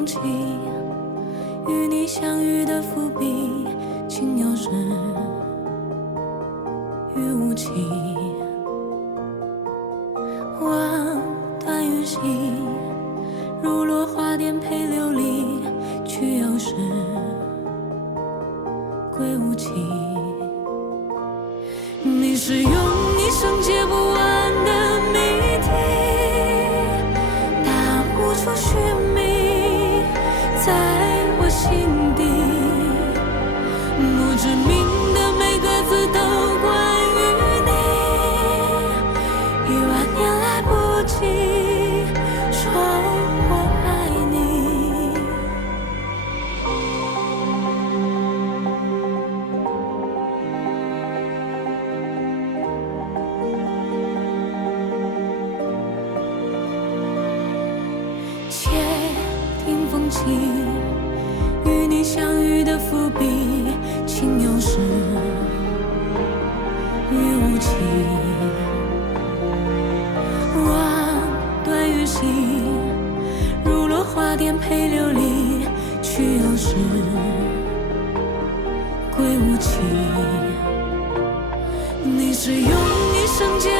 风起，与你相遇的伏笔，轻摇时雨无期。望断欲兮，如落花点配琉璃，去又时归无期。你是用一生解不完的谜题，它无处寻觅，在我心底，不知名的每个字都关于你，10000年来不及说我爱你。且听风起，与你相遇的伏笔，轻又时雨无期。望断欲兮，如落花点配琉璃，去又时归无期。你是用一生解